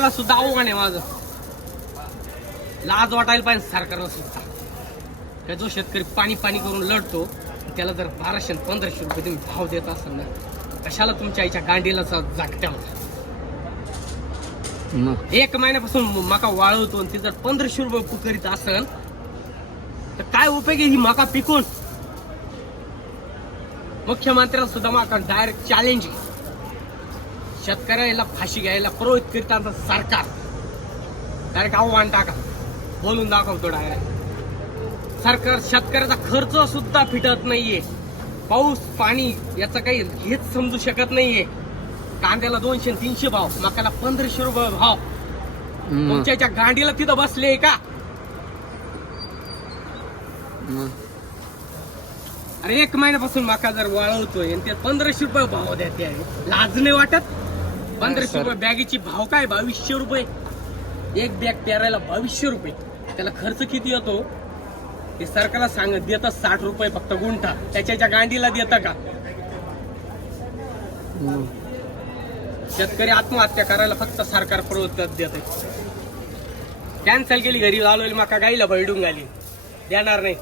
सरकारला सुद्धा आव्हान आहे माझं, लाज वाटायला पाहिजे सरकारला सुद्धा. का जो शेतकरी पाणी पाणी करून लढतो त्याला जर 1200-1500 रुपये तुम्ही भाव देत असाल ना, कशाला तुमच्या आईच्या गांडीला जागत्या होता. एक महिन्यापासून मका वाळवतो आणि ती जर 1500 रुपये करीत असेल तर काय उपयोग आहे ही मका पिकून. मुख्यमंत्र्याला सुद्धा मका डायरेक्ट चॅलेंज, शेतकऱ्याला फाशी घ्यायला प्रवृत्त करताना सरकार डायरेक्ट आव्हान टाका, बोलून दाखवतो डायरेक्ट. सरकार शेतकऱ्याचा खर्च सुद्धा फिटत नाहीये, पाऊस पाणी याचा काही हेच समजू शकत नाहीये. कांद्याला 200-300 भाव, मकाला 1500 रुपये भाव. तुमच्या गांडीला तिथं बसले का? अरे एक महिन्यापासून मका जर वाळवतोय आणि ते 1500 रुपये भाव देते आहे, लाज नाही वाटत? 1500 रुपये बॅगेची भाव काय? 2200 रुपये. एक बॅग पेरायला 2200 रुपये. त्याला खर्च किती येतो ते सरकारला सांगत देतं 60 रुपये फक्त गुंठा. त्याच्या गांडीला देतं का? शेतकरी आत्महत्या करायला फक्त सरकार प्रवृत्त देत. कॅन्सल केली, घरी लावलेली मका गाईला भरडून घाली, देणार नाही.